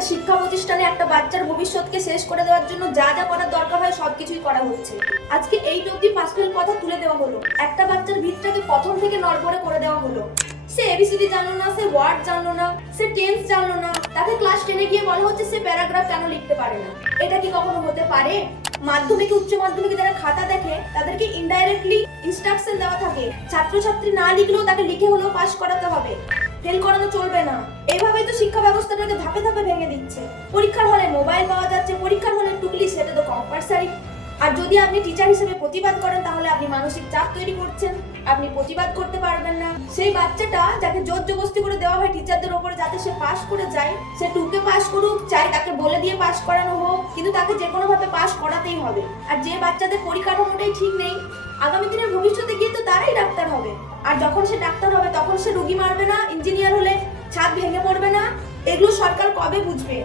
একটা শিক্ষা প্রতিষ্ঠানে একটা বাচ্চার ভবিষ্যৎকে শেষ করে দেওয়ার জন্য যা যা করার দরকার হয় সবকিছুই করা হচ্ছে। আজকে 8 অবধি পাঁচটা কথা তুলে দেওয়া হলো, একটা বাচ্চার ভিতটাকে প্রথম থেকে নড়বড়ে করে দেওয়া হলো। সে এবিসিডি জানলো না, সে ওয়ার্ড জানলো না, সে টেন্স জানলো না, তাকে ক্লাস 10-এ গিয়ে বলা হচ্ছে সে প্যারাগ্রাফ কেন লিখতে পারে না। এটা কি কখনো হতে পারে? মাধ্যমিকে উচ্চ মাধ্যমিকে যারা খাতা দেখে তাদেরকে ইনডাইরেক্টলি ইনস্ট্রাকশন দেওয়া থাকে, ছাত্রছাত্রী না লিখলেও তাকে লিখে হলেও পাস করাতে হবে, ফেল করানো চলবে না। এইভাবেই তো শিক্ষা ব্যবস্থাটাকে ধাপে ধাপে ভেঙে দিচ্ছে। পরীক্ষার হলে মোবাইল পাওয়া যাচ্ছে, পরীক্ষার হলে টুকলি, সেটা তো কম্পালসারি। আর যদি আপনি টিচার হিসেবে প্রতিবাদ করেন তাহলে আপনি মানসিক চাপ তৈরি করছেন, আপনি প্রতিবাদ করতে পারবেন না। সেই বাচ্চাটা যাকে জোর জবরদস্তি করে দেওয়া হয় টিচারদের উপরে যাতে সে পাস করে যায়, সে টুকে পাস করুক, চাই তাকে বলে দিয়ে পাস করানো হোক, কিন্তু তাকে যে কোনো ভাবে পাস করাতেই হবে। আর যে বাচ্চাদের পরিকাঠামোটাই ঠিক নেই, আগামী দিনের ভবিষ্যতে গিয়ে তো তারাই ডাক্তার হবে। আর যখন সে ডাক্তার হবে তখন সে রোগী মারবে না, ইঞ্জিনিয়ার হলে ছাদ ভেঙে পড়বে না। এগুলো সরকার কবে বুঝবে?